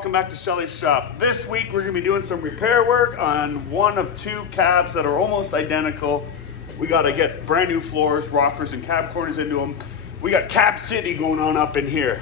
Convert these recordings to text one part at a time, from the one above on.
welcome back to Schelly's shop. This week we're going to be doing some repair work on one of two cabs that are almost identical. We got to get brand new floors, rockers, and cab corners into them. We got Cab City going on up in here.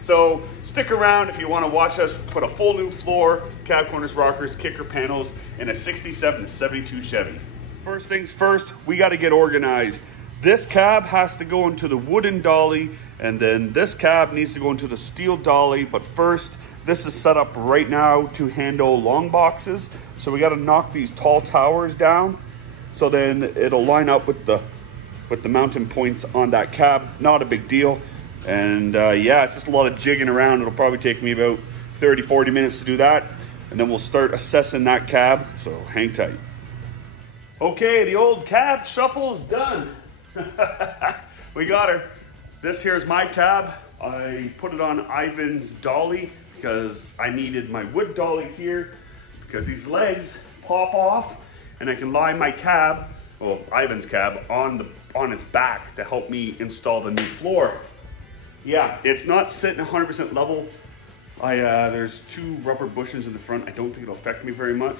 So stick around if you want to watch us put a full new floor, cab corners, rockers, kicker panels, in a 67 to 72 Chevy. First things first, we got to get organized. This cab has to go into the wooden dolly, and then this cab needs to go into the steel dolly. But first, this is set up right now to handle long boxes. So we got to knock these tall towers down, so then it'll line up with the mounting points on that cab. Not a big deal. And yeah, it's just a lot of jigging around. It'll probably take me about 30-40 minutes to do that, and then we'll start assessing that cab, so hang tight. Okay, the old cab shuffle is done. We got her. This here's my cab. I put it on Ivan's dolly because I needed my wood dolly here because these legs pop off, and I can lie my cab, well, Ivan's cab, on its back to help me install the new floor. Yeah, it's not sitting 100% level. There's two rubber bushings in the front. I don't think it'll affect me very much.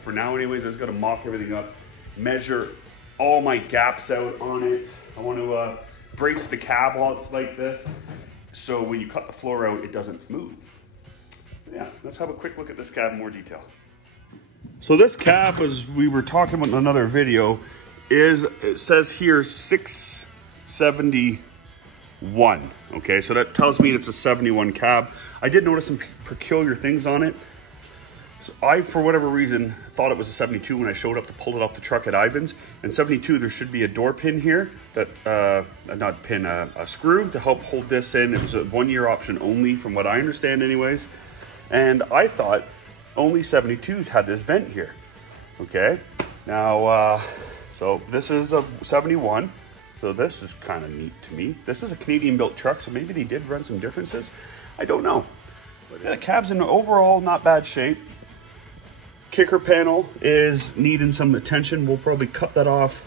For now anyways, I just gotta mock everything up, measure all my gaps out on it. I want to brace the cab while it's like this, so when you cut the floor out, it doesn't move. So yeah, let's have a quick look at this cab in more detail. So this cab, as we were talking about in another video, it says here 671. Okay, so that tells me it's a 71 cab. I did notice some peculiar things on it. So I, for whatever reason, thought it was a 72 when I showed up to pull it off the truck at Ivan's. And 72, there should be a door pin here, that, not pin, a screw to help hold this in. It was a 1-year option only, from what I understand anyways. And I thought only 72s had this vent here. Okay, now, so this is a 71. So this is kind of neat to me. This is a Canadian built truck, so maybe they did run some differences. I don't know. But the cab's in overall not bad shape. Kicker panel is needing some attention. We'll probably cut that off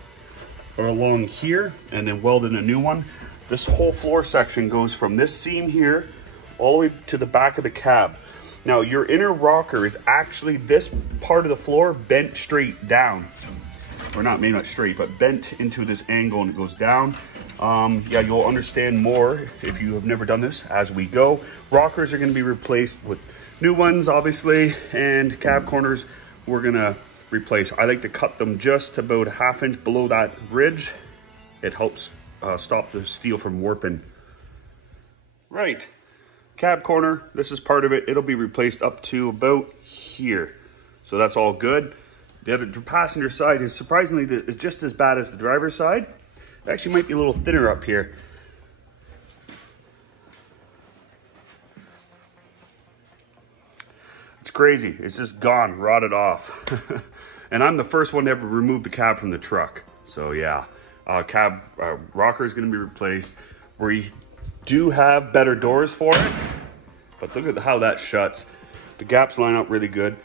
or along here and then weld in a new one. This whole floor section goes from this seam here all the way to the back of the cab. Now your inner rocker is actually this part of the floor bent straight down. Or not, maybe not straight, but bent into this angle, and it goes down. Yeah, you'll understand more if you have never done this as we go. Rockers are gonna be replaced with new ones, obviously, and cab corners we're gonna replace. I like to cut them just about a ½ inch below that ridge. It helps stop the steel from warping. Right, cab corner, this is part of it. It'll be replaced up to about here. So that's all good. The other passenger side is surprisingly is just as bad as the driver's side. It actually might be a little thinner up here. It's crazy. It's just gone, rotted off. And I'm the first one to ever remove the cab from the truck. So yeah, cab rocker is going to be replaced. We do have better doors for it, but look at how that shuts. The gaps line up really good.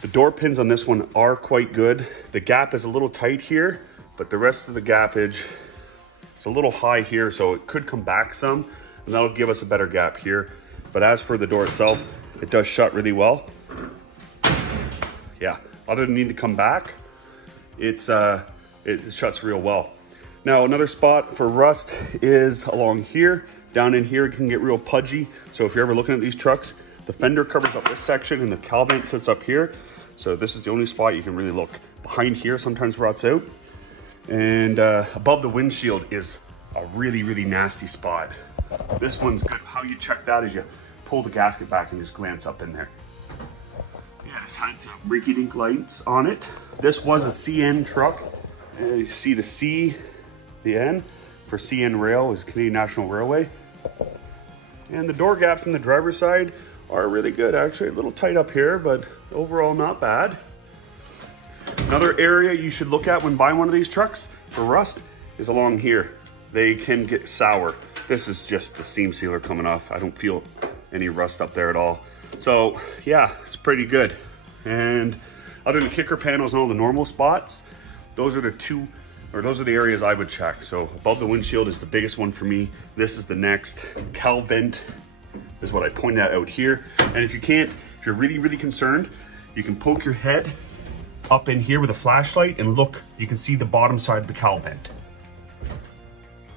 The door pins on this one are quite good. The gap is a little tight here, but the rest of the gappage, it's a little high here, so it could come back some, and that'll give us a better gap here. But as for the door itself, it does shut really well. Yeah, other than needing to come back, it shuts real well. Now another spot for rust is along here. Down in here it can get real pudgy, so if you're ever looking at these trucks, the fender covers up this section and the cowl vent sits up here. So this is the only spot you can really look. Behind here sometimes rots out. And above the windshield is a really, really nasty spot. This one's good. How you check that is you pull the gasket back and just glance up in there. Yeah, it's had some rinky-dink lights on it. This was a CN truck. You see the C, the N for CN Rail is Canadian National Railway. And the door gaps on the driver's side are really good, actually. A little tight up here, but overall not bad. Another area you should look at when buying one of these trucks for rust is along here. They can get sour. This is just the seam sealer coming off. I don't feel any rust up there at all. So yeah, it's pretty good. And other than the kicker panels and all the normal spots, those are the areas I would check. So above the windshield is the biggest one for me. This is the next. Cowl vent, is what I pointed out here. And if you can't, if you're really, really concerned, you can poke your head up in here with a flashlight and look, you can see the bottom side of the cowl vent.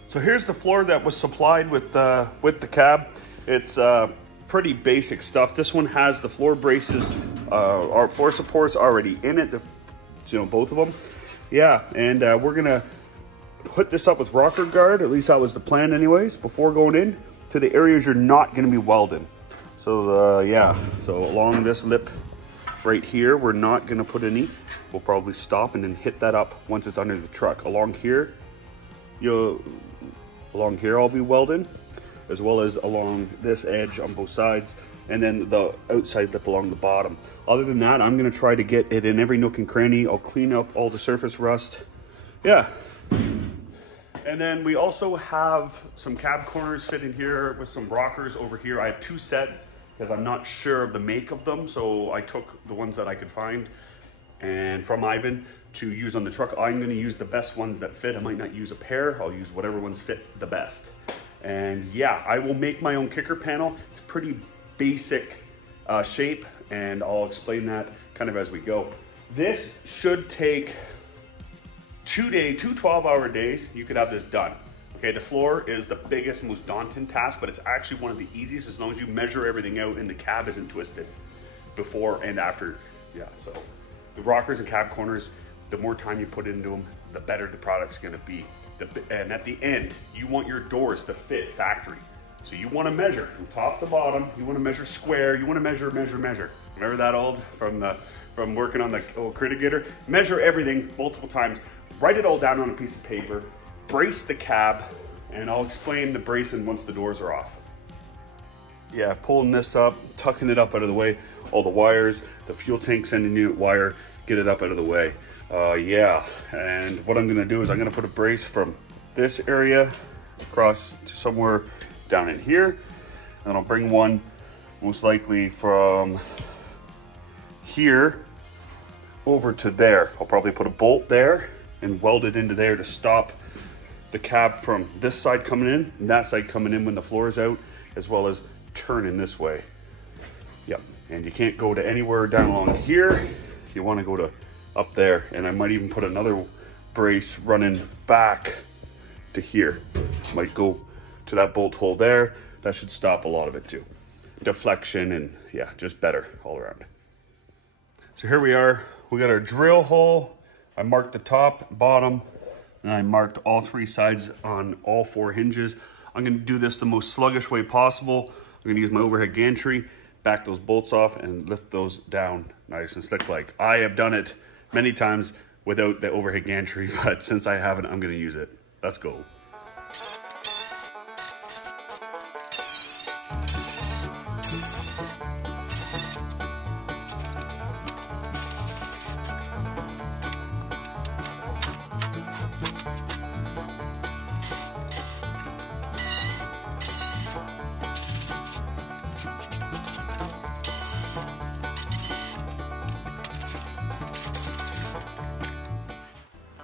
So here's the floor that was supplied with the cab. It's pretty basic stuff. This one has the floor braces, our floor supports already in it, you know, both of them. Yeah, and we're gonna put this up with rocker guard, at least that was the plan anyways, before going in to the areas you're not gonna be welding. So yeah, so along this lip right here, we're not gonna put any. We'll probably stop and then hit that up once it's under the truck. Along here I'll be welding, as well as along this edge on both sides, and then the outside lip along the bottom. Other than that, I'm gonna try to get it in every nook and cranny. I'll clean up all the surface rust. Yeah. And then we also have some cab corners sitting here with some rockers over here. I have 2 sets because I'm not sure of the make of them. So I took the ones that I could find and from Ivan to use on the truck. I'm gonna use the best ones that fit. I might not use a pair. I'll use whatever ones fit the best. And yeah, I will make my own kicker panel. It's a pretty basic shape, and I'll explain that kind of as we go. This should take 2 12-hour days. You could have this done. Okay, the floor is the biggest, most daunting task, but it's actually one of the easiest as long as you measure everything out and the cab isn't twisted before and after. Yeah, so the rockers and cab corners, the more time you put into them, the better the product's gonna be. And at the end, you want your doors to fit factory. So you wanna measure from top to bottom, you wanna measure square, you wanna measure. Remember that old from working on the old Critigator? Measure everything multiple times, write it all down on a piece of paper, brace the cab, and I'll explain the bracing once the doors are off. Yeah, pulling this up, tucking it up out of the way, all the wires, the fuel tank sending unit wire, get it up out of the way. Yeah, and what I'm gonna do is I'm gonna put a brace from this area across to somewhere down in here, and I'll bring one most likely from here over to there. I'll probably put a bolt there and weld it into there to stop the cab from this side coming in and that side coming in when the floor is out, as well as turning this way. Yep, and you can't go to anywhere down along here. You want to go to up there, and I might even put another brace running back to here. Might go to that bolt hole there. That should stop a lot of it too. Deflection and yeah, just better all around. So here we are. We got our drill hole. I marked the top, bottom, and I marked all 3 sides on all 4 hinges. I'm gonna do this the most sluggish way possible. I'm gonna use my overhead gantry, back those bolts off and lift those down nice and slick like. I have done it many times without the overhead gantry, but since I haven't, I'm gonna use it. Let's go.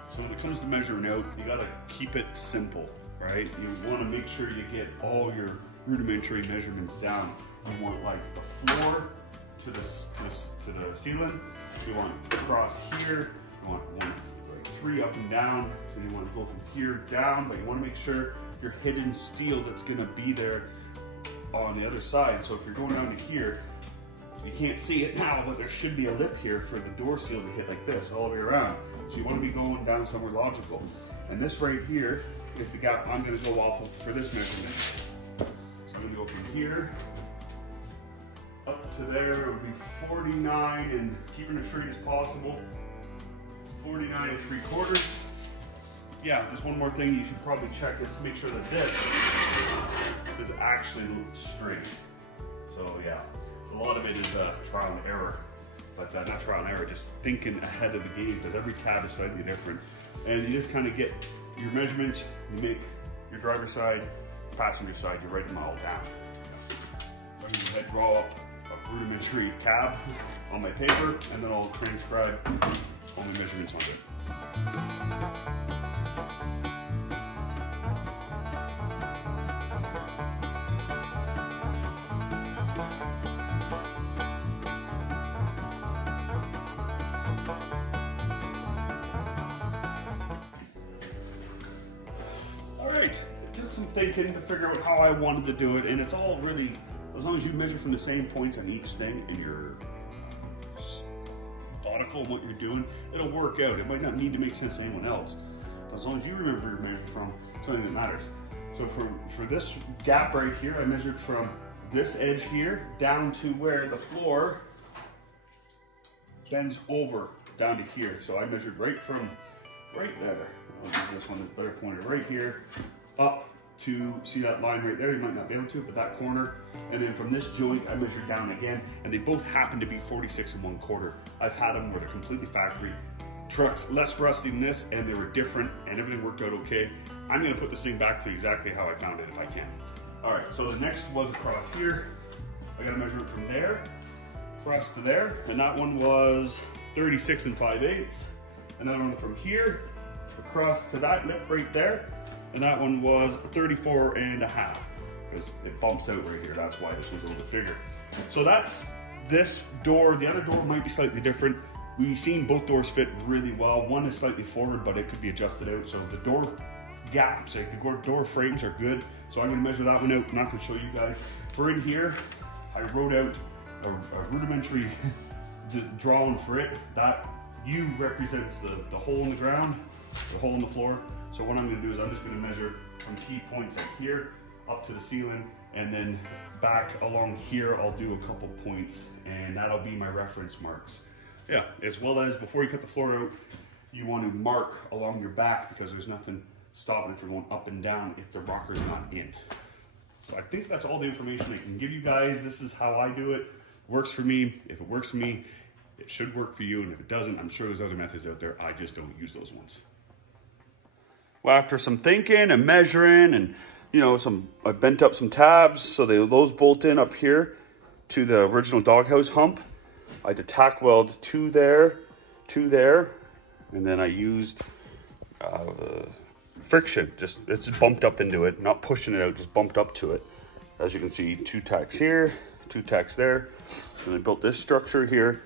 So when it comes to measuring out, you gotta keep it simple, right? You wanna make sure you get all your rudimentary measurements down. You want like the floor to the ceiling. You want across here. You want 1, 3 up and down. So you wanna go from here down, but you wanna make sure your hidden steel that's gonna be there on the other side. So if you're going down to here, you can't see it now, but there should be a lip here for the door seal to hit like this all the way around. So you want to be going down somewhere logical. And this right here is the gap I'm going to go off of for this measurement. So I'm going to go from here up to there. It would be 49, and keeping it straight as possible, 49 3/4. Yeah, just one more thing you should probably check is to make sure that this is actually straight. So yeah. A lot of it is trial and error, but not trial and error, just thinking ahead of the game, because every cab is slightly different. And you just kind of get your measurements, you make your driver's side, passenger side, you write them all down. I'm going to draw up a rudimentary cab on my paper, and then I'll transcribe all my measurements on it. took some thinking to figure out how I wanted to do it, and it's all really, as long as you measure from the same points on each thing and you're methodical in what you're doing, it'll work out. It might not need to make sense to anyone else, but as long as you remember where you measure from, it's something that matters. So for this gap right here, I measured from this edge here down to where the floor bends over down to here. So I measured right from right there. I'll use this one that's better pointed right here up to, see that line right there? You might not be able to, but that corner. And then from this joint, I measured down again, and they both happen to be 46 1/4. I've had them where they're completely factory trucks, less rusty than this, and they were different, and everything worked out okay. I'm gonna put this thing back to exactly how I found it if I can. All right, so the next was across here. I got a measurement from there, across to there, and that one was 36 5/8. Another one from here, across to that lip right there, and that one was 34 1/2, because it bumps out right here. That's why this was a little bit bigger. So that's this door. The other door might be slightly different. We've seen both doors fit really well. One is slightly forward, but it could be adjusted out. So the door gaps, like the door frames are good. So I'm gonna measure that one out. I'm not gonna show you guys. For in here, I wrote out a rudimentary drawing for it. That U represents the hole in the ground, the hole in the floor. So what I'm gonna do is I'm just gonna measure from key points like here up to the ceiling, and then back along here, I'll do a couple points, and that'll be my reference marks. Yeah, as well as before you cut the floor out, you want to mark along your back, because there's nothing stopping it from going up and down if the rocker's not in. So I think that's all the information I can give you guys. This is how I do it. Works for me. If it works for me, it should work for you. And if it doesn't, I'm sure there's other methods out there. I just don't use those ones. Well, after some thinking and measuring and, you know, I bent up some tabs so those bolt in up here to the original doghouse hump. I did tack weld two there, and then I used friction. It's bumped up into it, not pushing it out, just bumped up to it. As you can see, 2 tacks here, 2 tacks there. And I built this structure here.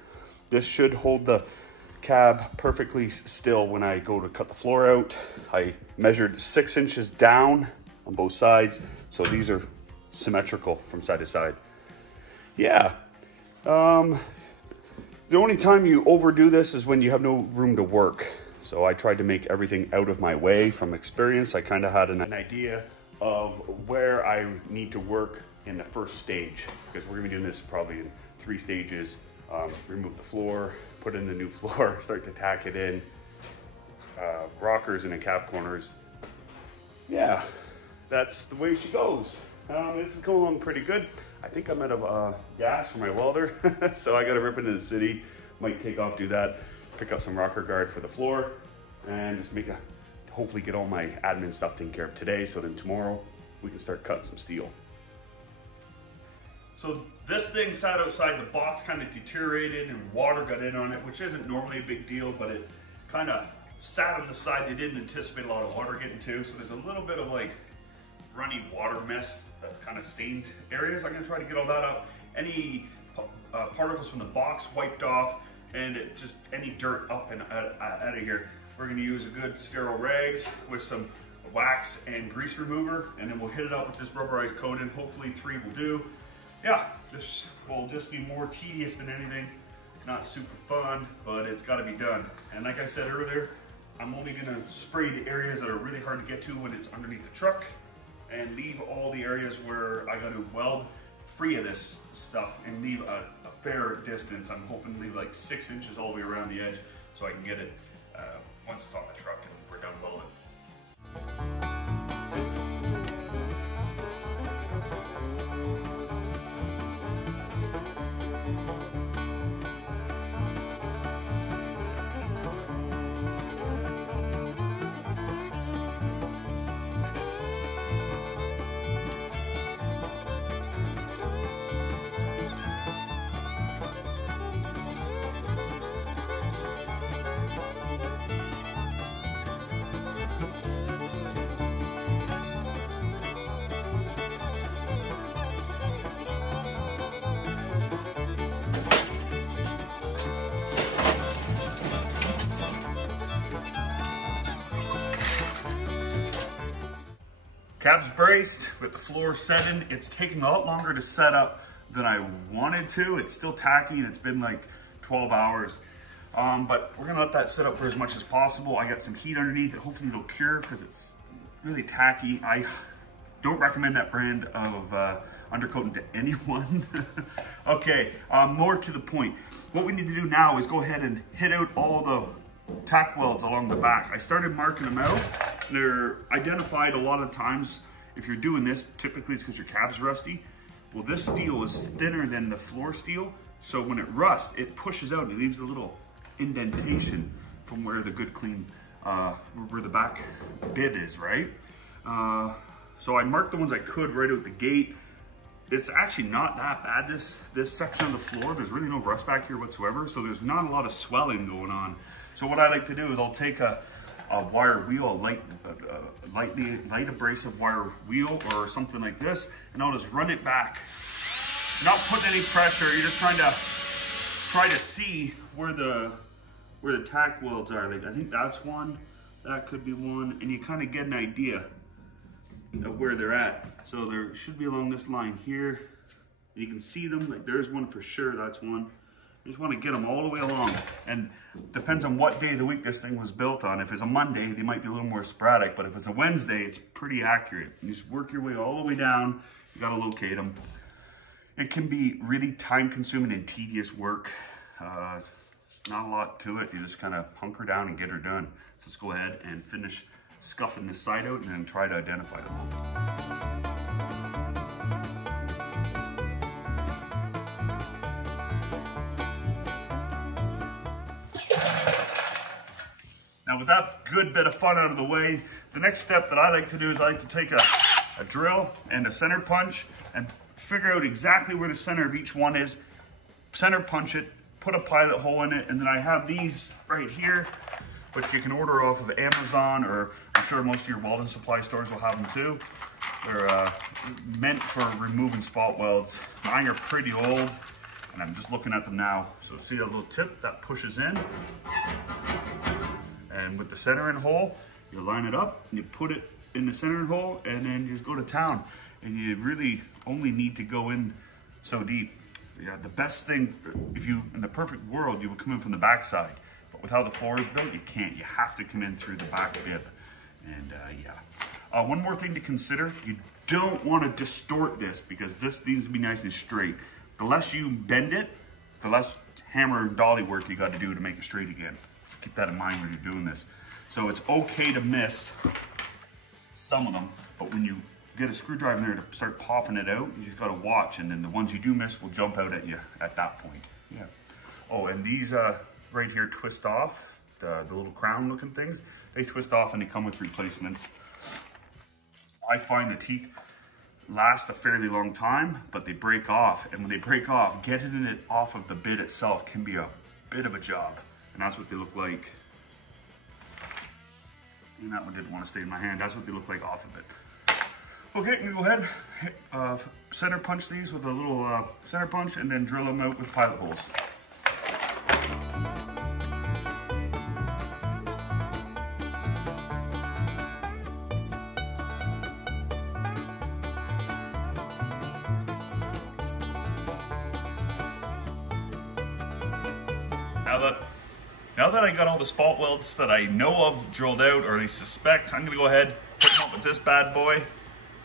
This should hold the cab perfectly still when I go to cut the floor out. I measured 6 inches down on both sides, so these are symmetrical from side to side. Yeah. The only time you overdo this is when you have no room to work. So I tried to make everything out of my way. From experience, I kind of had an idea of where I need to work in the first stage, because we're gonna be doing this probably in 3 stages. Remove the floor, put in the new floor, start to tack it in, rockers and then cab corners. Yeah, that's the way she goes. This is going along pretty good. I think I'm out of gas for my welder, so I gotta rip into the city. Might take off, do that, pick up some rocker guard for the floor, and just hopefully get all my admin stuff taken care of today, so then tomorrow we can start cutting some steel. So this thing sat outside, the box kind of deteriorated and water got in on it, which isn't normally a big deal, but it kind of sat on the side. They didn't anticipate a lot of water getting to, so there's a little bit of like runny water mess, kind of stained areas. I'm gonna try to get all that out. Any particles from the box wiped off, and just any dirt up and out of here. We're gonna use a good sterile rags with some wax and grease remover, and then we'll hit it up with this rubberized coating. Hopefully 3 will do. Yeah, this will just be more tedious than anything. Not super fun, but it's gotta be done. And like I said earlier, I'm only gonna spray the areas that are really hard to get to when it's underneath the truck, and leave all the areas where I gotta weld free of this stuff and leave a fair distance. I'm hoping to leave like 6 inches all the way around the edge so I can get it once it's on the truck and we're done welding. Cab's braced with the floor setting. It's taking a lot longer to set up than I wanted to. It's still tacky and it's been like 12 hours. But we're gonna let that sit up for as much as possible. I got some heat underneath it. Hopefully it'll cure because it's really tacky. I don't recommend that brand of undercoating to anyone. Okay, more to the point. What we need to do now is go ahead and hit out all the tack welds along the back. I started marking them out. They're identified a lot of times. If you're doing this, typically it's because your cab's rusty. Well, this steel is thinner than the floor steel. So when it rusts, it pushes out and it leaves a little indentation from where the good clean, where the back bit is, right? So I marked the ones I could right out the gate. It's actually not that bad, this section of the floor. There's really no rust back here whatsoever, so there's not a lot of swelling going on. So what I like to do is I'll take a wire wheel, a light abrasive wire wheel or something like this, and I'll just run it back. Not putting any pressure, you're just trying to see where the tack welds are. Like I think that's one, that could be one, and you kind of get an idea of where they're at. So there should be along this line here. And you can see them, like there's one for sure, that's one. You just want to get them all the way along. And depends on what day of the week this thing was built on. If it's a Monday, they might be a little more sporadic, but if it's a Wednesday, it's pretty accurate. You just work your way all the way down. You gotta locate them. It can be really time consuming and tedious work. Not a lot to it. You just kind of hunker down and get her done. So let's go ahead and finish scuffing this side out and then try to identify them. Now with that good bit of fun out of the way, the next step that I like to do is I like to take a drill and a center punch and figure out exactly where the center of each one is, center punch it, put a pilot hole in it, and then I have these right here, which you can order off of Amazon, or I'm sure most of your welding supply stores will have them too. They're meant for removing spot welds. Mine are pretty old, and I'm just looking at them now. So see that little tip that pushes in? And with the centering hole, you line it up, and you put it in the centering hole, and then you just go to town. And you really only need to go in so deep. Yeah, the best thing, if you, in the perfect world, you would come in from the backside. But with how the floor is built, you can't. You have to come in through the back bib. And yeah. One more thing to consider, you don't want to distort this because this needs to be nice and straight. The less you bend it, the less hammer and dolly work you got to do to make it straight again. Keep that in mind when you're doing this. So it's okay to miss some of them, but when you get a screwdriver in there to start popping it out, you just got to watch, and then the ones you do miss will jump out at you at that point. Yeah. Oh, and these right here twist off, the little crown looking things, they twist off and they come with replacements. I find the teeth last a fairly long time, but they break off, and when they break off, getting it off of the bit itself can be a bit of a job, and that's what they look like. And that one didn't want to stay in my hand. That's what they look like off of it. Okay, I'm gonna go ahead, center punch these with a little center punch, and then drill them out with pilot holes. Now that I got all the spot welds that I know of drilled out, or I suspect, I'm gonna go ahead, put them up with this bad boy,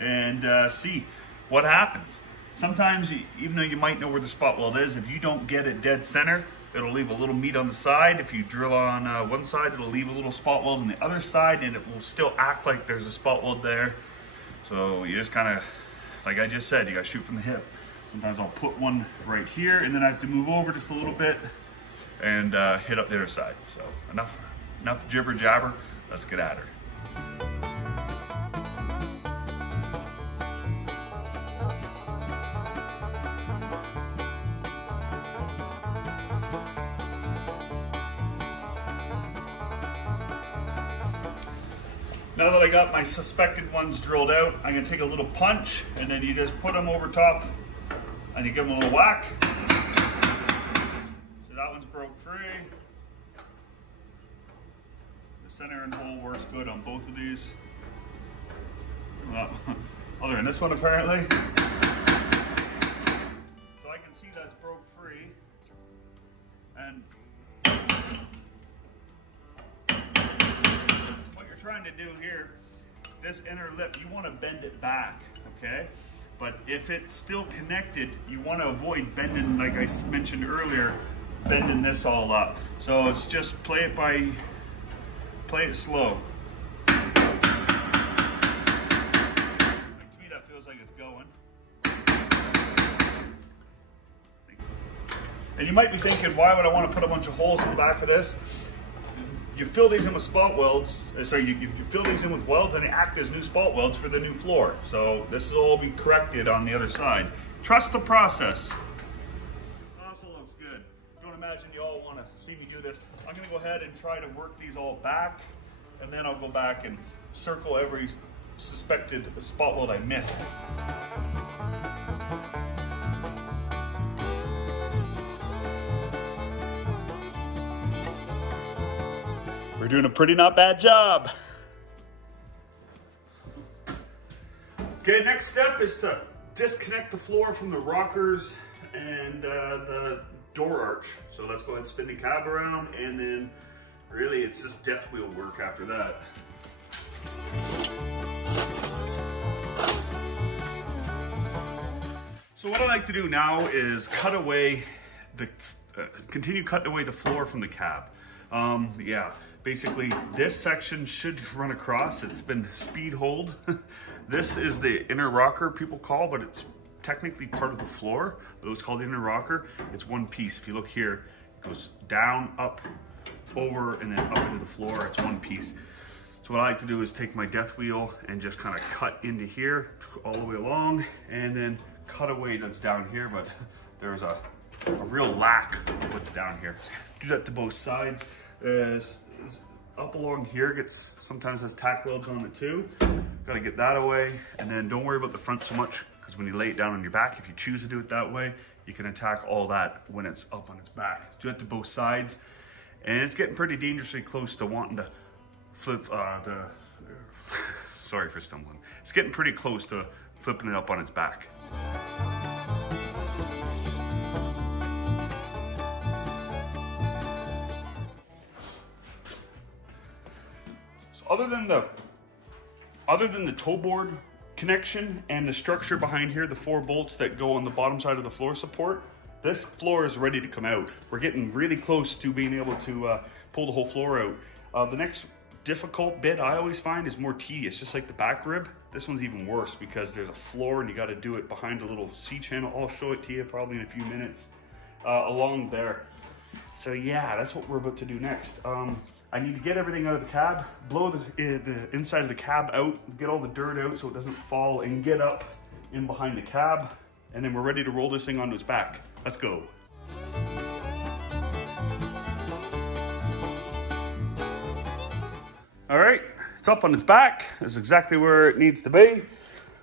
and see what happens. Sometimes, even though you might know where the spot weld is, if you don't get it dead center, it'll leave a little meat on the side. If you drill on one side, it'll leave a little spot weld on the other side, and it will still act like there's a spot weld there. So you just kind of, like I just said, you gotta shoot from the hip. Sometimes I'll put one right here, and then I have to move over just a little bit and hit up the other side. So enough jibber jabber, let's get at her. Now that I got my suspected ones drilled out, I'm gonna take a little punch, and then you just put them over top and you give them a little whack. So that one's broke free. The center and hole works good on both of these. Other than this one apparently. So I can see that's broke free. And what you're trying to do here, this inner lip, you want to bend it back, okay? But if it's still connected, you want to avoid bending, like I mentioned earlier, bending this all up. So it's just play it slow. Like, to me that feels like it's going. And you might be thinking, why would I want to put a bunch of holes in the back of this? You fill these in with spot welds, you fill these in with welds and they act as new spot welds for the new floor. So this will all be corrected on the other side. Trust the process. Also looks good. Don't imagine you all want to see me do this. I'm going to go ahead and try to work these all back, and then I'll go back and circle every suspected spot weld I missed. We're doing a pretty not bad job. Okay, next step is to disconnect the floor from the rockers and the door arch. So let's go ahead and spin the cab around, and then really it's just death wheel work after that. So what I like to do now is cut away the, continue cutting away the floor from the cab. Yeah, basically this section should run across. It's been speed holed. This is the inner rocker people call, but it's technically part of the floor. But it was called the inner rocker. It's one piece. If you look here, it goes down, up, over, and then up into the floor. It's one piece. So what I like to do is take my death wheel and just kind of cut into here all the way along, and then cut away that's down here, but there's a real lack of what's down here. Do that to both sides. Up along here gets sometimes has tack welds on it too. Got to get that away, and then don't worry about the front so much, because when you lay it down on your back, if you choose to do it that way, you can attack all that when it's up on its back. Do that to both sides, and it's getting pretty dangerously close to wanting to flip sorry for stumbling. It's getting pretty close to flipping it up on its back. Other than the toe board connection and the structure behind here, the 4 bolts that go on the bottom side of the floor support, this floor is ready to come out. We're getting really close to being able to pull the whole floor out. The next difficult bit I always find is more tedious, just like the back rib. This one's even worse because there's a floor and you got to do it behind a little C-channel. I'll show it to you probably in a few minutes along there. So yeah, that's what we're about to do next. I need to get everything out of the cab, blow the inside of the cab out, get all the dirt out so it doesn't fall, and get up in behind the cab, and then we're ready to roll this thing onto its back. Let's go. All right, it's up on its back. That's exactly where it needs to be.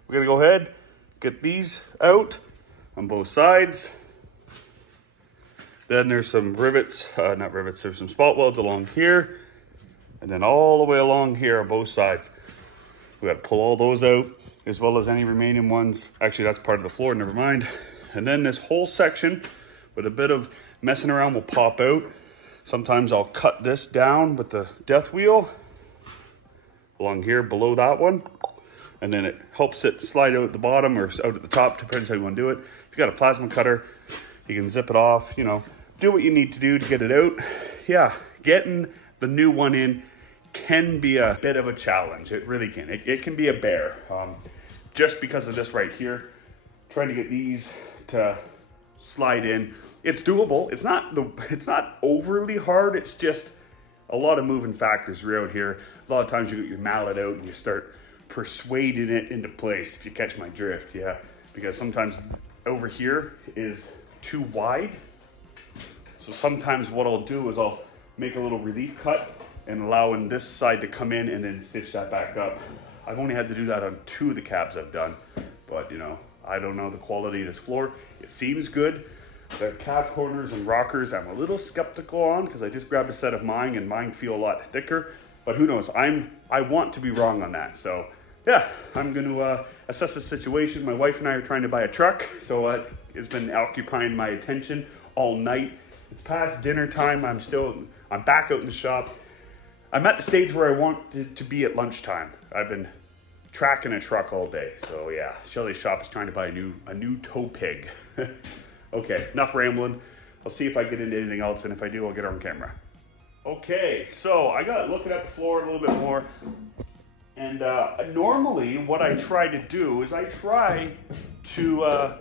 We're gonna go ahead, get these out on both sides. Then there's some rivets, not rivets, there's some spot welds along here, and then all the way along here on both sides. We got to pull all those out, as well as any remaining ones. Actually, that's part of the floor, never mind. And then this whole section, with a bit of messing around, will pop out. Sometimes I'll cut this down with the death wheel, along here below that one, and then it helps it slide out at the bottom or out at the top, depends how you want to do it. If you got a plasma cutter, you can zip it off, you know, do what you need to do to get it out. Yeah, getting the new one in can be a bit of a challenge. It really can. It can be a bear. Just because of this right here, trying to get these to slide in. It's doable. It's not overly hard. It's just a lot of moving factors around here. A lot of times you get your mallet out and you start persuading it into place, if you catch my drift, yeah. Because sometimes over here is too wide. So sometimes what I'll do is I'll make a little relief cut and allowing this side to come in and then stitch that back up. I've only had to do that on 2 of the cabs I've done, but you know, I don't know the quality of this floor. It seems good. The cab corners and rockers I'm a little skeptical on, because I just grabbed a set of mine and mine feel a lot thicker, but who knows? I want to be wrong on that. So yeah, I'm going to assess the situation. My wife and I are trying to buy a truck, so it's been occupying my attention all night. It's past dinner time. I'm back out in the shop. I'm at the stage where I want to be at lunchtime. I've been tracking a truck all day. So yeah, Schelly's shop is trying to buy a new tow pig. Okay, enough rambling. I'll see if I get into anything else, and if I do, I'll get her on camera. Okay, so I got looking at the floor a little bit more. And normally what I try to do is I try to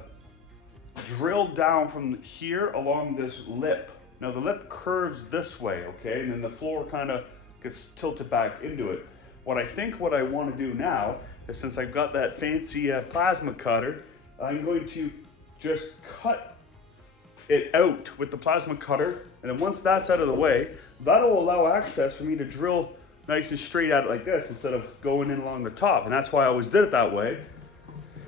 drill down from here along this lip. Now the lip curves this way, okay? And then the floor kind of gets tilted back into it. What I want to do now is, since I've got that fancy plasma cutter, I'm going to just cut it out with the plasma cutter. And then once that's out of the way, that'll allow access for me to drill nice and straight at it like this instead of going in along the top. And that's why I always did it that way.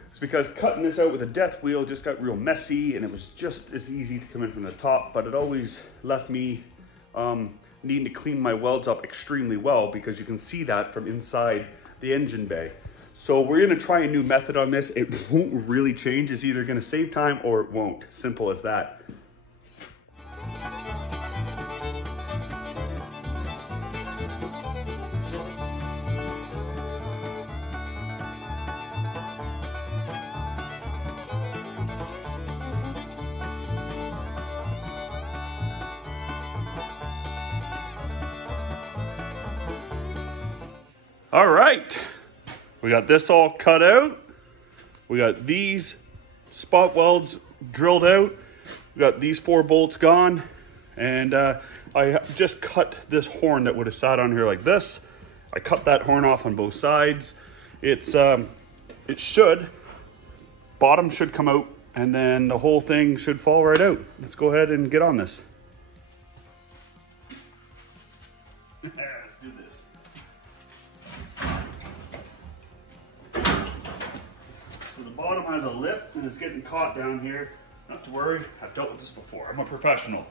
It's because cutting this out with a death wheel just got real messy, and it was just as easy to come in from the top, but it always left me needing to clean my welds up extremely well, because you can see that from inside the engine bay. So we're gonna try a new method on this. It won't really change. It's either gonna save time or it won't. Simple as that. All right, we got this all cut out. We got these spot welds drilled out. We got these 4 bolts gone. And I just cut this horn that would have sat on here like this. I cut that horn off on both sides. Bottom should come out, and then the whole thing should fall right out. Let's go ahead and get on this. Let's do this. So the bottom has a lip and it's getting caught down here. Not to worry, I've dealt with this before. I'm a professional.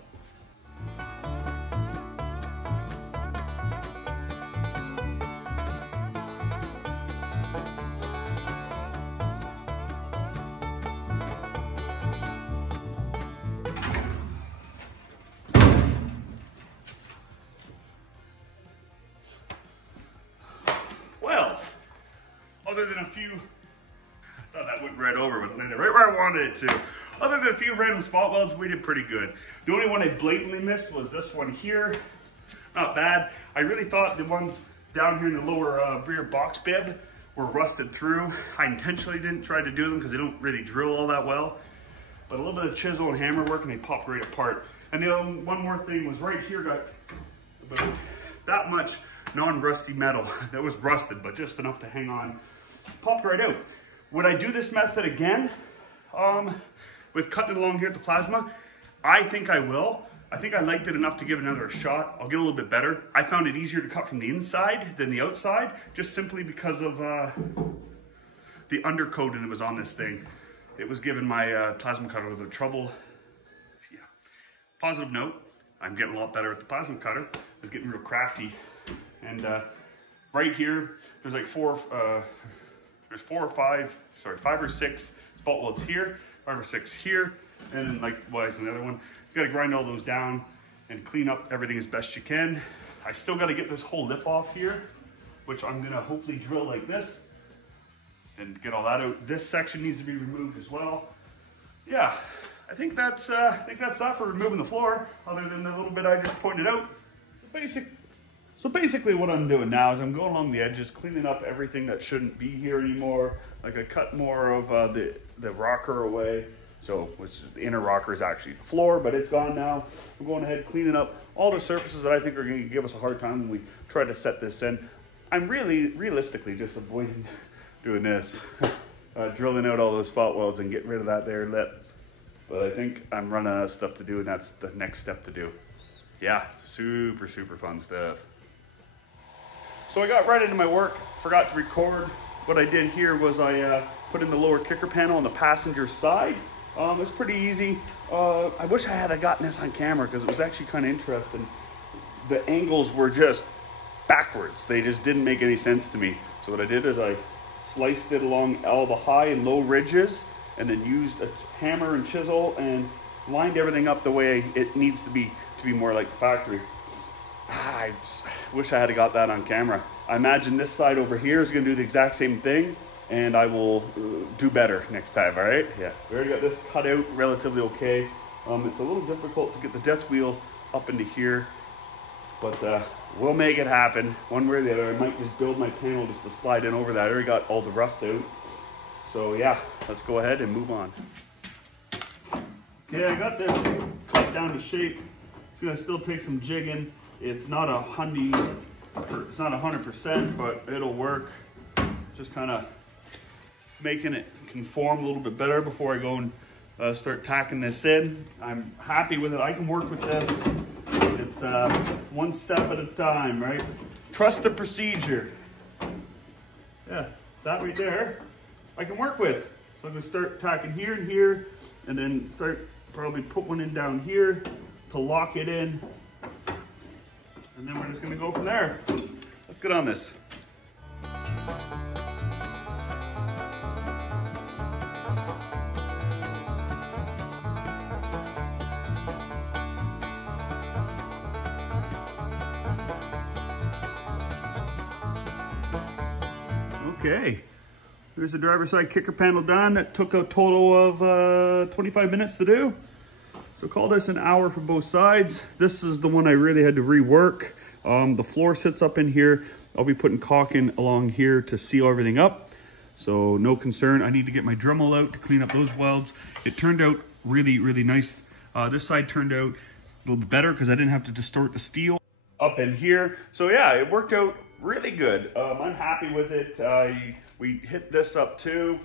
Well, other than a few, I thought that went right over, but landed right where I wanted it to. Other than a few random spot welds, we did pretty good. The only one I blatantly missed was this one here. Not bad. I really thought the ones down here in the lower rear box bed were rusted through. I intentionally didn't try to do them because they don't really drill all that well. But a little bit of chisel and hammer work and they popped right apart. And the one more thing was right here got about that much non-rusty metal that was rusted, but just enough to hang on. Popped right out. Would I do this method again? With cutting along here at the plasma? I think I will. I think I liked it enough to give it another shot. I'll get a little bit better. I found it easier to cut from the inside than the outside, just simply because of the undercoating that was on this thing. It was giving my plasma cutter a little bit of trouble. Yeah. Positive note, I'm getting a lot better at the plasma cutter. It's getting real crafty. And right here, there's like 5 or 6 spot welds here, 5 or 6 here, and then likewise another one. You gotta grind all those down and clean up everything as best you can. I still gotta get this whole lip off here, which I'm gonna hopefully drill like this and get all that out. This section needs to be removed as well. Yeah, I think that's that for removing the floor, other than the little bit I just pointed out. So basically what I'm doing now is I'm going along the edges, cleaning up everything that shouldn't be here anymore. Like I cut more of the rocker away. So the inner rocker is actually the floor, but it's gone now. I'm going ahead cleaning up all the surfaces that I think are going to give us a hard time when we try to set this in. I'm realistically just avoiding doing this, drilling out all those spot welds and getting rid of that there lip. But I think I'm running out of stuff to do, and that's the next step to do. Yeah, super fun stuff. So I got right into my work, forgot to record. What I did here was I put in the lower kicker panel on the passenger side. It was pretty easy. I wish I had gotten this on camera because it was actually kind of interesting. The angles were just backwards. They just didn't make any sense to me. So what I did is I sliced it along all the high and low ridges, and then used a hammer and chisel and lined everything up the way it needs to be more like the factory. I just wish I had got that on camera. I imagine this side over here is gonna do the exact same thing, and I will do better next time, all right? Yeah, we already got this cut out relatively okay. It's a little difficult to get the death wheel up into here, but we'll make it happen one way or the other. I might just build my panel just to slide in over that. I already got all the rust out. So yeah, let's go ahead and move on. Yeah, I got this cut down to shape. It's gonna still take some jigging. It's not 100%, but it'll work. Just kind of making it conform a little bit better before I go and start tacking this in. I'm happy with it. I can work with this. It's one step at a time, right? Trust the procedure. Yeah, that right there, I can work with. So I'm gonna start tacking here and here, and then probably put one in down here to lock it in. And then we're just gonna go from there. Let's get on this. Okay, there's the driver's side kicker panel done. It took a total of 25 minutes to do. So call this an hour for both sides. This is the one I really had to rework. The floor sits up in here. I'll be putting caulking along here to seal everything up. So no concern. I need to get my Dremel out to clean up those welds. It turned out really, really nice. This side turned out a little bit better because I didn't have to distort the steel up in here. So yeah, it worked out really good. I'm happy with it. We hit this up too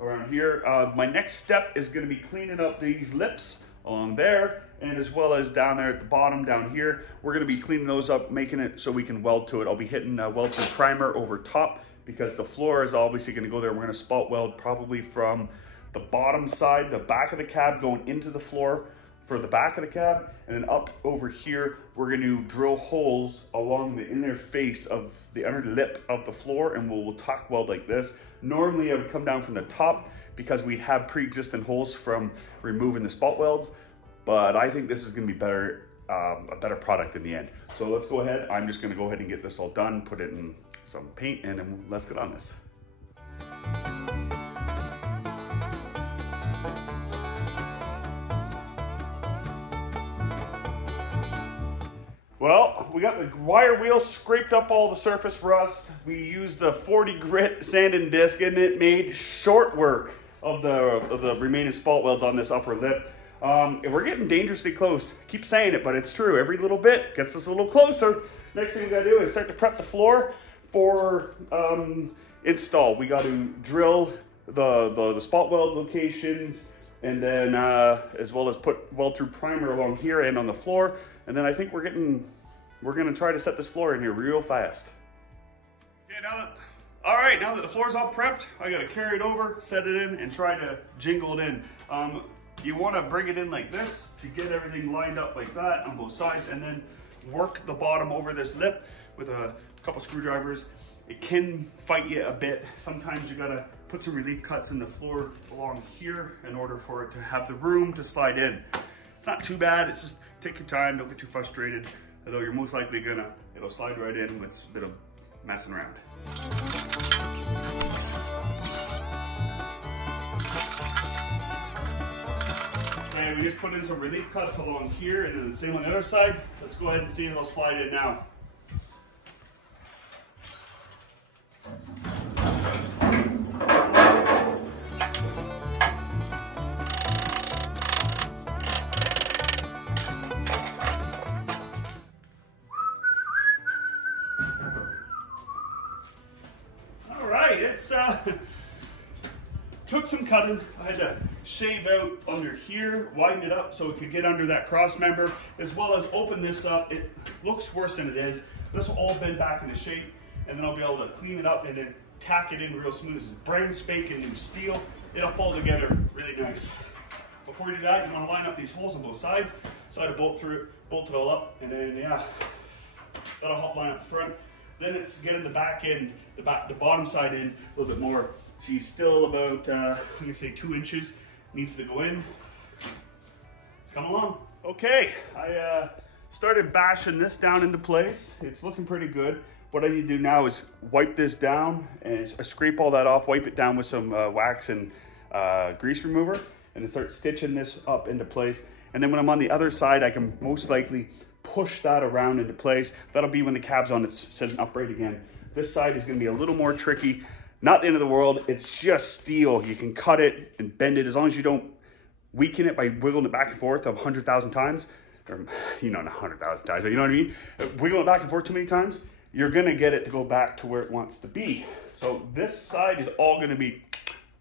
around here. My next step is going to be cleaning up these lips along there, and as well as down there at the bottom down here. We're going to be cleaning those up, making it so we can weld to it. I'll be hitting weld through primer over top because the floor is obviously going to go there. We're going to spot weld probably from the bottom side, the back of the cab, going into the floor for the back of the cab, and then up over here we're going to drill holes along the inner face of the under lip of the floor, and we'll tack weld like this. Normally I would come down from the top because we have pre-existing holes from removing the spot welds, but I think this is going to be better, a better product in the end. So let's go ahead. I'm just going to go ahead and get this all done, put it in some paint, and then let's get on this. Well, we got the wire wheel scraped up all the surface rust. We used the 40 grit sand and disc, and it made short work of the remaining spot welds on this upper lip. We're getting dangerously close. Keep saying it, but it's true. Every little bit gets us a little closer. Next thing we gotta do is start to prep the floor for install. We got to drill the spot weld locations, and then as well as put weld through primer along here and on the floor. And then I think we're gonna try to set this floor in here real fast. Okay, all right, now that the floor's all prepped, I gotta carry it over, set it in, and try to jingle it in. You wanna bring it in like this to get everything lined up like that on both sides, and then work the bottom over this lip with a couple screwdrivers. It can fight you a bit. Sometimes you gotta put some relief cuts in the floor along here in order for it to have the room to slide in. It's not too bad, it's just take your time, don't get too frustrated, although you're most likely it'll slide right in with a bit of messing around. Okay, we just put in some relief cuts along here, and then the same on the other side. Let's go ahead and see if it'll slide in now. Took some cutting. I had to shave out under here, widen it up so it could get under that cross member, as well as open this up. It looks worse than it is. This will all bend back into shape, and then I'll be able to clean it up and then tack it in real smooth. This is brand spanking new steel. It'll fall together really nice. Before you do that, you want to line up these holes on both sides, so I had to bolt it all up, and then yeah, that'll help line up the front. Then it's getting the back end, the bottom side in a little bit more. She's still about, I'm gonna say 2 inches, needs to go in. It's coming along. Okay, I started bashing this down into place. It's looking pretty good. What I need to do now is wipe this down and scrape all that off, wipe it down with some wax and grease remover, and then start stitching this up into place. And then when I'm on the other side, I can most likely push that around into place. That'll be when the cab's on its sitting upright again. This side is gonna be a little more tricky. Not the end of the world, it's just steel. You can cut it and bend it as long as you don't weaken it by wiggling it back and forth 100,000 times. Or, you know, not 100,000 times, but you know what I mean? Wiggling it back and forth too many times, you're gonna get it to go back to where it wants to be. So this side is all gonna be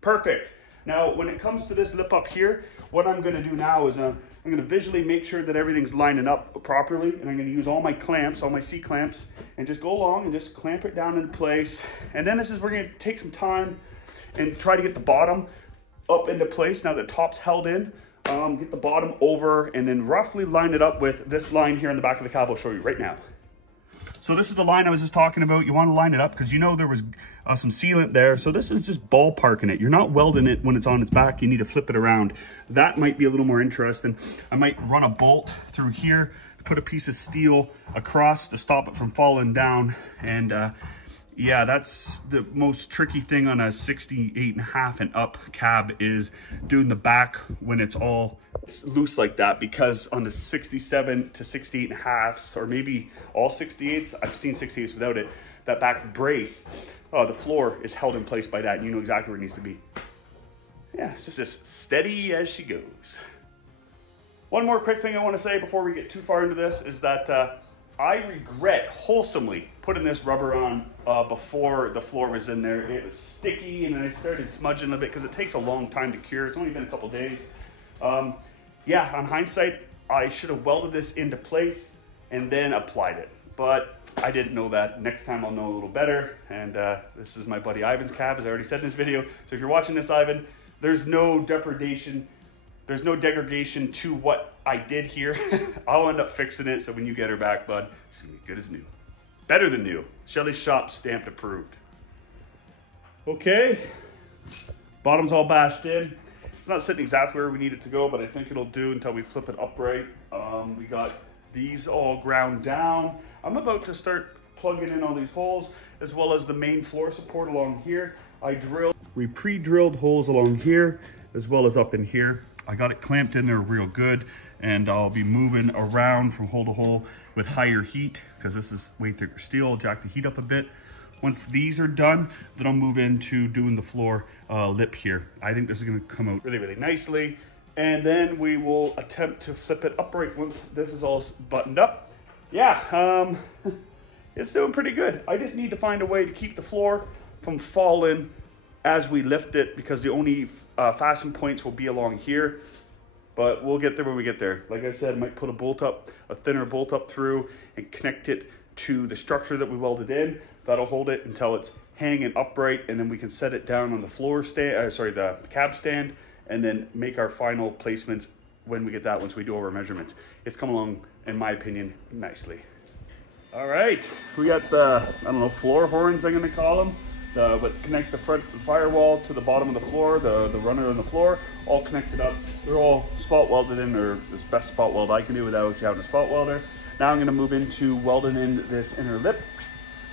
perfect. Now, when it comes to this lip up here, what I'm gonna do now is I'm gonna visually make sure that everything's lining up properly, and I'm gonna use all my clamps, all my C-clamps, and just go along and just clamp it down in place. And then we're gonna take some time and try to get the bottom up into place now that the top's held in. Get the bottom over and then roughly line it up with this line here in the back of the cab. I'll show you right now. So this is the line I was just talking about. You want to line it up because you know there was some sealant there. So this is just ballparking it. You're not welding it when it's on its back. You need to flip it around. That might be a little more interesting. I might run a bolt through here, put a piece of steel across to stop it from falling down. And yeah, that's the most tricky thing on a 68.5 and up cab is doing the back when it's all loose like that, because on the 67 to 68.5s, or maybe all 68s, I've seen 68s without it, that back brace, the floor is held in place by that, and you know exactly where it needs to be. Yeah, it's just as steady as she goes. One more quick thing I want to say before we get too far into this is that I regret wholesomely putting this rubber on before the floor was in there. It was sticky and I started smudging a bit because it takes a long time to cure. It's only been a couple days. Yeah, on hindsight, I should have welded this into place and then applied it. But I didn't know that. Next time I'll know a little better. And this is my buddy Ivan's cab, as I already said in this video. So if you're watching this, Ivan, there's no degradation. There's no degradation to what I did here. I'll end up fixing it, so when you get her back, bud, she's gonna be good as new. Better than new. Schelly Shop stamped approved. Okay, bottom's all bashed in. It's not sitting exactly where we need it to go, but I think it'll do until we flip it upright. We got these all ground down. I'm about to start plugging in all these holes, as well as the main floor support along here. We pre-drilled holes along here, as well as up in here. I got it clamped in there real good, and I'll be moving around from hole to hole with higher heat because this is way thicker steel. I'll jack the heat up a bit. Once these are done, then I'll move into doing the floor lip here. I think this is gonna come out really, really nicely. And then we will attempt to flip it upright once this is all buttoned up. Yeah, it's doing pretty good. I just need to find a way to keep the floor from falling as we lift it, because the only fasten points will be along here, but we'll get there when we get there. Like I said, I might put a thinner bolt up through and connect it to the structure that we welded in. That'll hold it until it's hanging upright, and then we can set it down on the floor stand, the cab stand, and then make our final placements when we get that, once we do all our measurements. It's come along, in my opinion, nicely. All right, we got the, I don't know, floor horns I'm gonna call them. But connect the front firewall to the bottom of the floor, the runner on the floor, all connected up. They're all spot welded in, or the best spot weld I can do without having a spot welder. Now I'm gonna move into welding in this inner lip,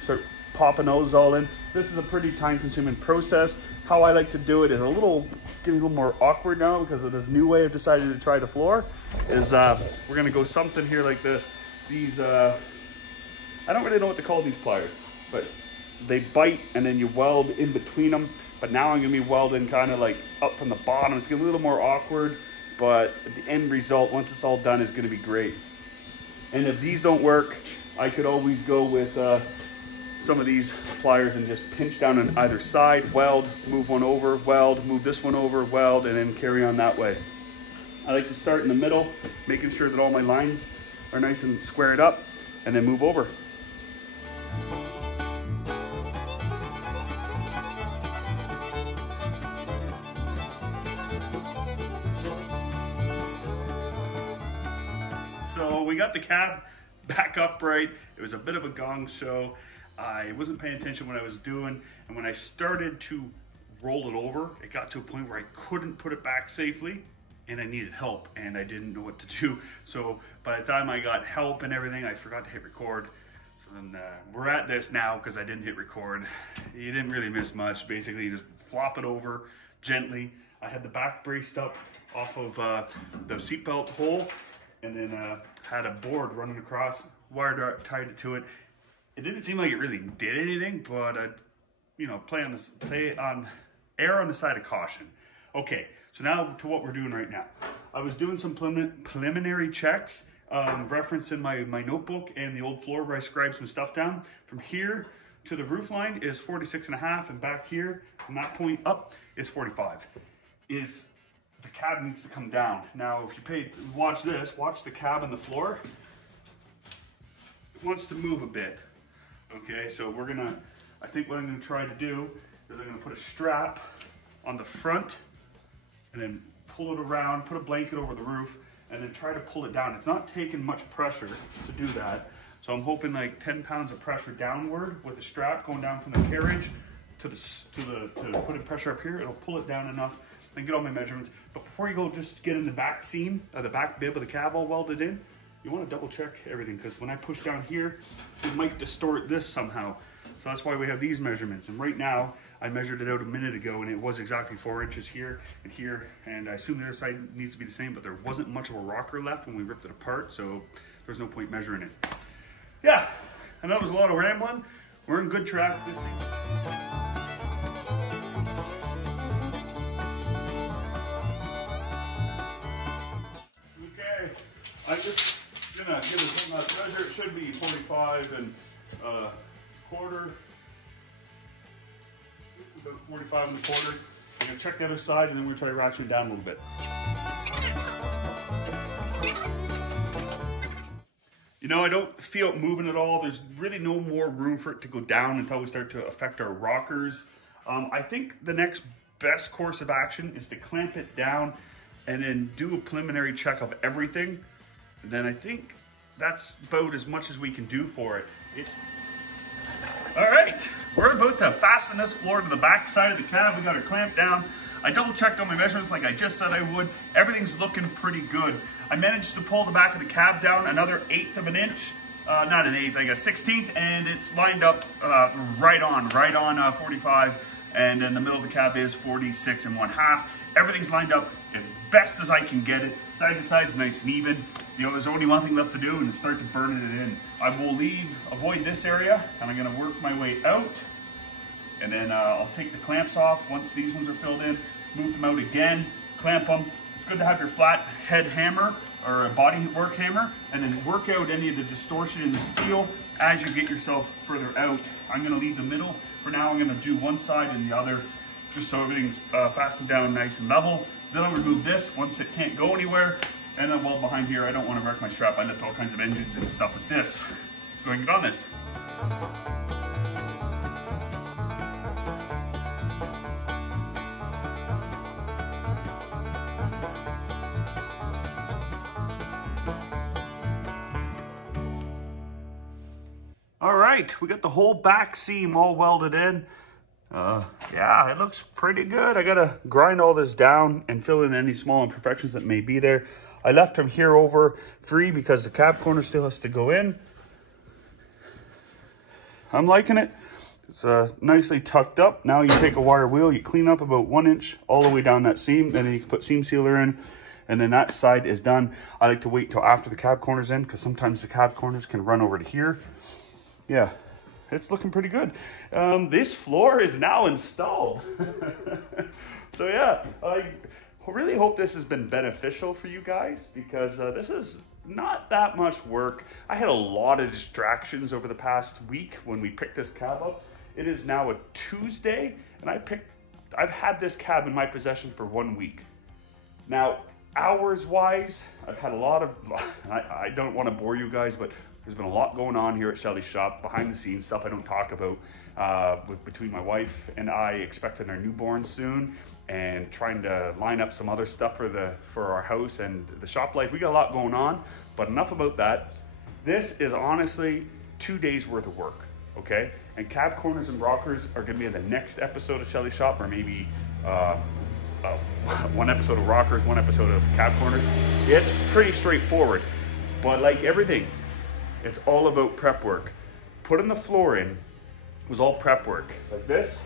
start popping those all in. This is a pretty time consuming process. How I like to do it is getting a little more awkward now because of this new way I've decided to try the floor, is we're gonna go something here like this. These, I don't really know what to call these pliers, but they bite and then you weld in between them. But now I'm gonna be welding kind of like up from the bottom. It's gonna be a little more awkward, but the end result, once it's all done, is gonna be great. And if these don't work, I could always go with some of these pliers and just pinch down on either side, weld, move one over, weld, move this one over, weld, and then carry on that way. I like to start in the middle, making sure that all my lines are nice and squared up, and then move over. So we got the cab back upright. It was a bit of a gong show. I wasn't paying attention what I was doing, and when I started to roll it over, it got to a point where I couldn't put it back safely, and I needed help, and I didn't know what to do. So by the time I got help and everything, I forgot to hit record. So then we're at this now because I didn't hit record. You didn't really miss much. Basically, you just flop it over gently. I had the back braced up off of the seatbelt hole, and then had a board running across, tied it to it. It didn't seem like it really did anything, but I'd, you know, err on the side of caution. Okay, so now to what we're doing right now. I was doing some preliminary checks, referencing my notebook and the old floor where I scribed some stuff down. From here to the roof line is 46.5, and back here from that point up is 45. The cab needs to come down. Now, if you watch the cab and the floor. It wants to move a bit. Okay, so I think what I'm gonna try to do is I'm gonna put a strap on the front and then pull it around, put a blanket over the roof, and then try to pull it down. It's not taking much pressure to do that. So I'm hoping like 10 pounds of pressure downward with the strap going down from the carriage to putting pressure up here. It'll pull it down enough and get all my measurements. But before you go, just get in the back seam, the back bib of the cab all welded in. You want to double check everything, because when I push down here, it might distort this somehow. So that's why we have these measurements. And right now, I measured it out a minute ago, and it was exactly 4 inches here and here. And I assume the other side needs to be the same, but there wasn't much of a rocker left when we ripped it apart, so there's no point measuring it. Yeah, I know it was a lot of rambling. We're in good track with this thing. I'm just gonna give it one last measure. It should be 45 and a quarter. It's about 45 and a quarter. I'm gonna check the other side, and then we're gonna try ratcheting down a little bit. You know, I don't feel it moving at all. There's really no more room for it to go down until we start to affect our rockers. I think the next best course of action is to clamp it down and then do a preliminary check of everything. Then I think that's about as much as we can do for it. All right, we're about to fasten this floor to the back side of the cab. We got it clamped down. I double checked all my measurements like I just said I would. Everything's looking pretty good. I managed to pull the back of the cab down another 1/8 of an inch. Not an 1/8, like a 1/16, and it's lined up right on 45, and in the middle of the cab is 46 1/2. Everything's lined up as best as I can get it. Side to side's nice and even. You know, there's only one thing left to do, and it's start to burning it in. I will avoid this area, and I'm gonna work my way out, and then I'll take the clamps off once these ones are filled in, move them out again, clamp them. It's good to have your flat head hammer or a body work hammer, and then work out any of the distortion in the steel as you get yourself further out. I'm gonna leave the middle. For now, I'm gonna do one side and the other, just so everything's fastened down nice and level. Then I'll remove this once it can't go anywhere. And then while behind here, I don't want to wreck my strap. I lift all kinds of engines and stuff with this. Let's go and get on this. All right, we got the whole back seam all welded in. Yeah, it looks pretty good. I gotta grind all this down and fill in any small imperfections that may be there. I left from here over free because the cab corner still has to go in. I'm liking it. It's nicely tucked up. Now you take a wire wheel, you clean up about 1 inch all the way down that seam, and then you can put seam sealer in, and then that side is done. I like to wait till after the cab corner's in, because sometimes the cab corners can run over to here. Yeah. It's looking pretty good. This floor is now installed. So yeah, I really hope this has been beneficial for you guys, because this is not that much work. I had a lot of distractions over the past week when we picked this cab up. It is now a Tuesday, and I've had this cab in my possession for 1 week. Now, hours wise, I've had a lot of, I don't want to bore you guys, but there's been a lot going on here at Schelly's shop, behind the scenes stuff I don't talk about, between my wife and I expecting our newborn soon, and trying to line up some other stuff for our house and the shop life. We got a lot going on, but enough about that. This is honestly 2 days worth of work, okay? And cab corners and rockers are gonna be in the next episode of Schelly Shop, or maybe one episode of rockers, one episode of cab corners. It's pretty straightforward, but like everything, it's all about prep work. Putting the floor in was all prep work. Like this,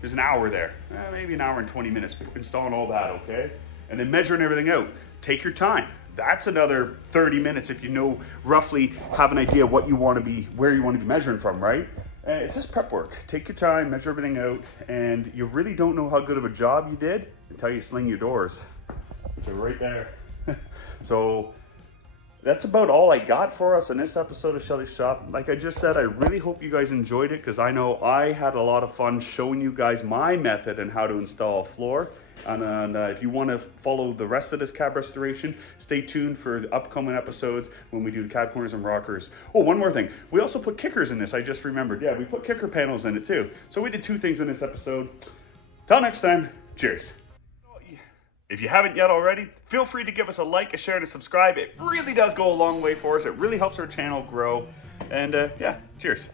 there's an hour there, maybe an hour and 20 minutes installing all that, okay? And then measuring everything out. Take your time. That's another 30 minutes if you know roughly, have an idea of what you want to be, where you want to be measuring from, right? It's just prep work. Take your time, measure everything out, and you really don't know how good of a job you did until you sling your doors, which are right there. So that's about all I got for us in this episode of Schelly Shop. Like I just said, I really hope you guys enjoyed it, because I know I had a lot of fun showing you guys my method and how to install a floor. And if you want to follow the rest of this cab restoration, stay tuned for the upcoming episodes when we do the cab corners and rockers. Oh, one more thing. We also put kickers in this. I just remembered. Yeah, we put kicker panels in it too. So we did 2 things in this episode. Till next time, cheers. If you haven't yet already, feel free to give us a like, a share, and a subscribe. It really does go a long way for us. It really helps our channel grow. And yeah, cheers.